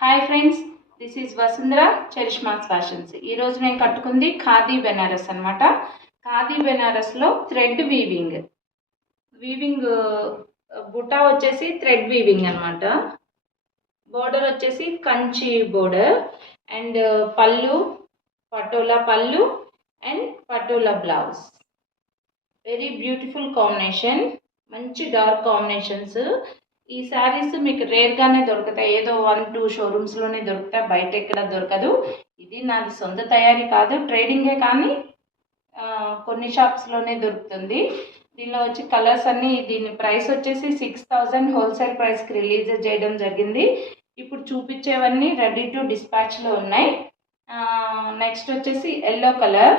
Hi friends, this is Vasundhara Charishma's fashions. ఈరోజు నేను కట్టుకుంది ఖాదీ బెనారస్ అనమాట. ఖాదీ బెనారస్లో థ్రెడ్ వీవింగ్ బుటా వచ్చేసి థ్రెడ్ వీవింగ్ అనమాట. బోర్డర్ వచ్చేసి కంచి బోర్డర్ అండ్ పళ్ళు పటోలా పళ్ళు and patola blouse. Very beautiful combination, మంచి డార్క్ కాంబినేషన్స్. ఈ శారీస్ మీకు రేర్గానే దొరుకుతాయి, ఏదో 1-2 షోరూమ్స్లోనే దొరుకుతాయి, బయట ఎక్కడ దొరకదు. ఇది నాది సొంత తయారీ కాదు, ట్రేడింగే, కానీ కొన్ని షాప్స్లోనే దొరుకుతుంది. దీనిలో వచ్చి కలర్స్ అన్నీ, దీని ప్రైస్ వచ్చేసి 6000 హోల్సేల్ ప్రైస్కి రిలీజ్ చేయడం జరిగింది. ఇప్పుడు చూపించేవన్నీ రెడీ టు డిస్పాచ్లో ఉన్నాయి. నెక్స్ట్ వచ్చేసి ఎల్లో కలర్.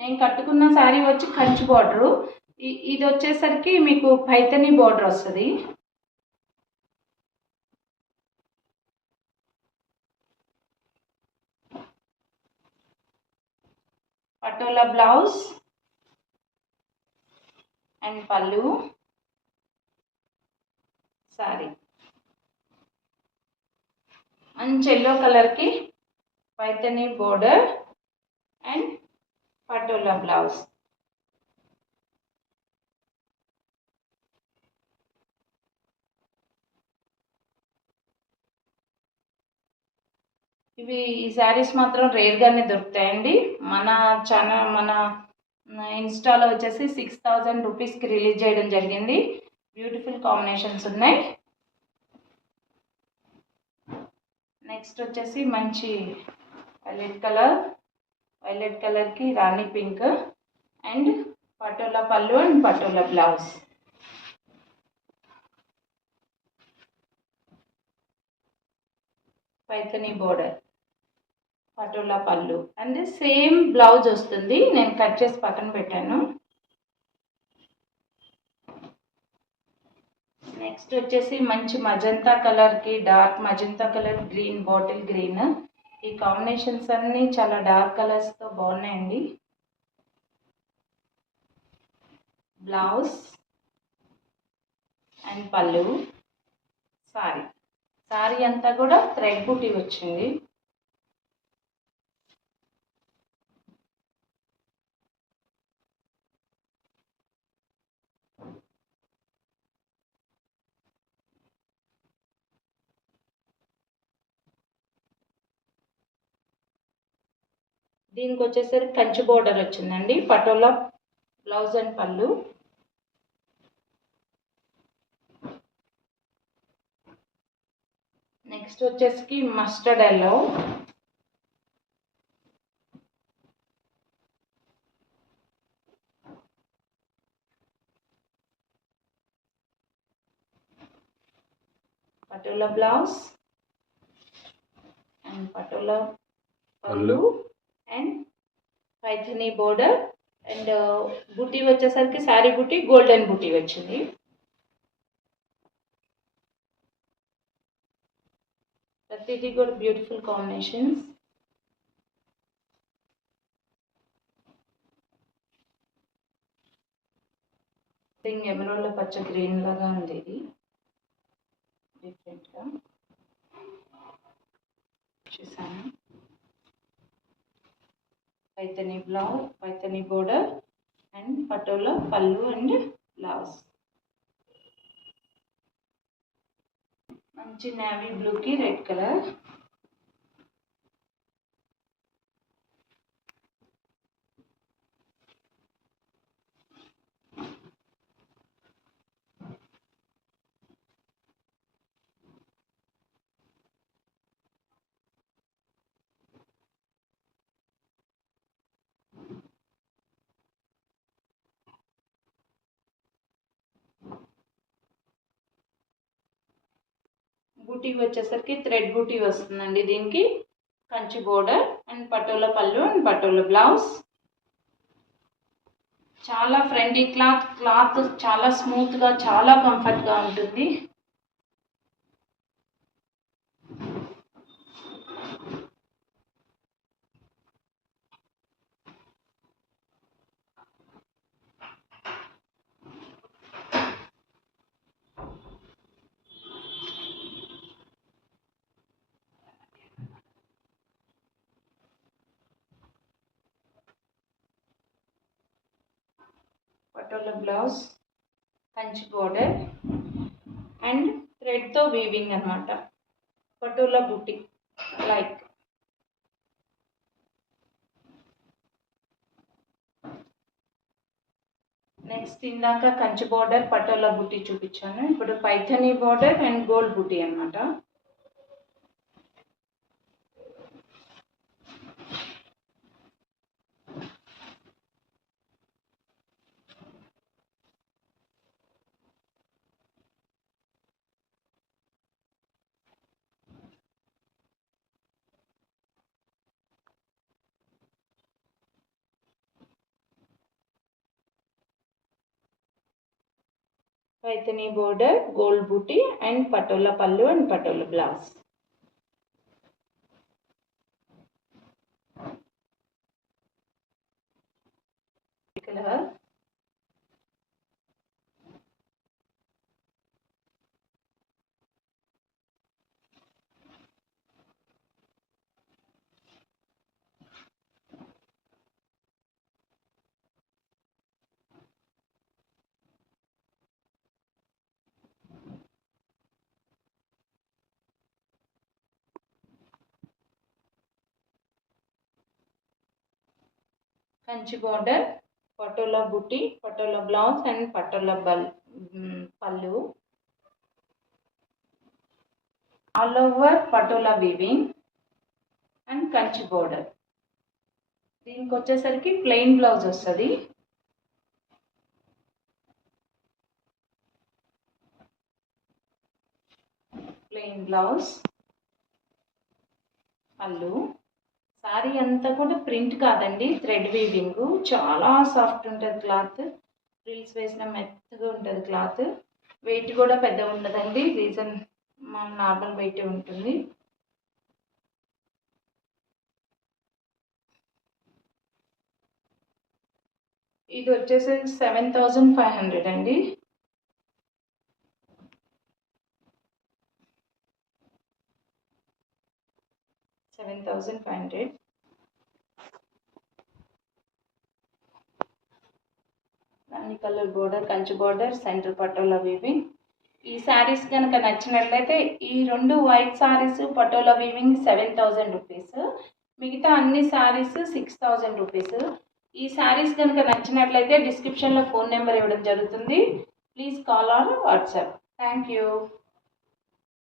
నేను కట్టుకున్న శారీ వచ్చి కంచి బార్డరు. ఇది వచ్చేసరికి మీకు పైతని బార్డర్ వస్తుంది. పటోలా బ్లౌజ్ అండ్ పళ్ళు శారీ. మంచి ఎల్లో కలర్కి పైతని బార్డర్ అండ్ పటోలా బ్లౌజ్. ఈ శారీస్ మాత్రం రేర్గానే దొరుకుతాయండి. మన ఛానల్, మన ఇన్స్టాలో వచ్చేసి 6000 రూపీస్కి రిలీజ్ చేయడం జరిగింది. బ్యూటిఫుల్ కాంబినేషన్స్ ఉన్నాయి. నెక్స్ట్ వచ్చేసి మంచి వైలెట్ కలర్కి రాణి పింక్ అండ్ పటోలా పళ్ళు అండ్ పటోలా బ్లౌజ్. పైతని బోర్డర్, పటోలా పళ్ళు అండ్ సేమ్ బ్లౌజ్ వస్తుంది. నేను కట్ చేసి పక్కన పెట్టాను. నెక్స్ట్ వచ్చేసి మంచి మజంతా కలర్కి dark magenta colour, green, bottle green. ఈ కాంబినేషన్స్ అన్నీ చాలా డార్క్ కలర్స్తో బాగున్నాయండి. బ్లౌజ్ అండ్ పళ్ళు. సారీ అంతా కూడా థ్రెడ్ బూటీ వచ్చింది. దీనికి వచ్చేసరికి కంచి బోర్డర్ వచ్చిందండి. పటోలా బ్లౌజ్ అండ్ పళ్ళు. నెక్స్ట్ వచ్చేసి mustard yellow. Patola blouse and patola పళ్ళు అండ్ పైథనీ బోర్డర్ అండ్ బుటీ వచ్చేసరికి శారీ బుటీ గోల్డెన్ బుటీ వచ్చింది. ప్రతిదీ కూడా బ్యూటిఫుల్ కాంబినేషన్స్. ఎమరాల్డ్ పచ్చ గ్రీన్ లాగా ఉంది. ఇది డిఫరెంట్గా చూసాను. పైతని బోర్డర్ అండ్ పటోలా పళ్ళు అండ్ బ్లౌజ్. మంచి నేవీ బ్లూకి రెడ్ కలర్. బూటీ వచ్చేసరికి థ్రెడ్ బూటీ వస్తుందండి. దీనికి కంచి బోర్డర్ అండ్ పటోలా పళ్ళు అండ్ పటోలా బ్లౌజ్. చాలా ఫ్రెండ్లీ క్లాత్ చాలా స్మూత్గా, చాలా కంఫర్ట్గా ఉంటుంది. Patola blouse, Kanchi border and థ్రెడ్తో వీవింగ్ అనమాట. పటోలా బూటీ లైక్. నెక్స్ట్ ఇందాక కంచి బోర్డర్ పటోలా బూటీ చూపించాను. ఇప్పుడు పైథనీ బోర్డర్ అండ్ గోల్డ్ బూటీ అనమాట. పైథనీ బోర్డర్, గోల్డ్ బూటీ అండ్ పటోలా పళ్ళు and patola blouse. Colour Kanchi border, patola బూటీ, పటోలా బ్లౌజ్ అండ్ పటోలా పళ్ళు. All over patola weaving and Kanchi border. దీనికి వచ్చేసరికి ప్లెయిన్ బ్లౌజ్ వస్తుంది. ప్లెయిన్ బ్లౌజ్, పళ్ళు. శారీ అంతా కూడా ప్రింట్ కాదండి, థ్రెడ్ వీవింగ్. చాలా సాఫ్ట్ ఉంటుంది క్లాత్. ఫ్రిల్స్ వేసిన మెత్తగా ఉంటుంది క్లాత్. వెయిట్ కూడా పెద్దగా ఉండదండి, రీజన్ నార్మల్ వెయిట్ ఉంటుంది. ఇది వచ్చేసి 7500 అండి. అన్ని colour border, Kanchi border, centre patola వీవింగ్. ఈ శారీస్ కనుక నచ్చినట్లయితే ఈ 2 వైట్ శారీస్ పటోలా వీవింగ్ 7000 రూపీస్, మిగతా అన్ని శారీస్ 6000 రూపీస్. ఈ శారీస్ కనుక నచ్చినట్లయితే డిస్క్రిప్షన్లో ఫోన్ నెంబర్ ఇవ్వడం జరుగుతుంది. Please call or WhatsApp. Thank you.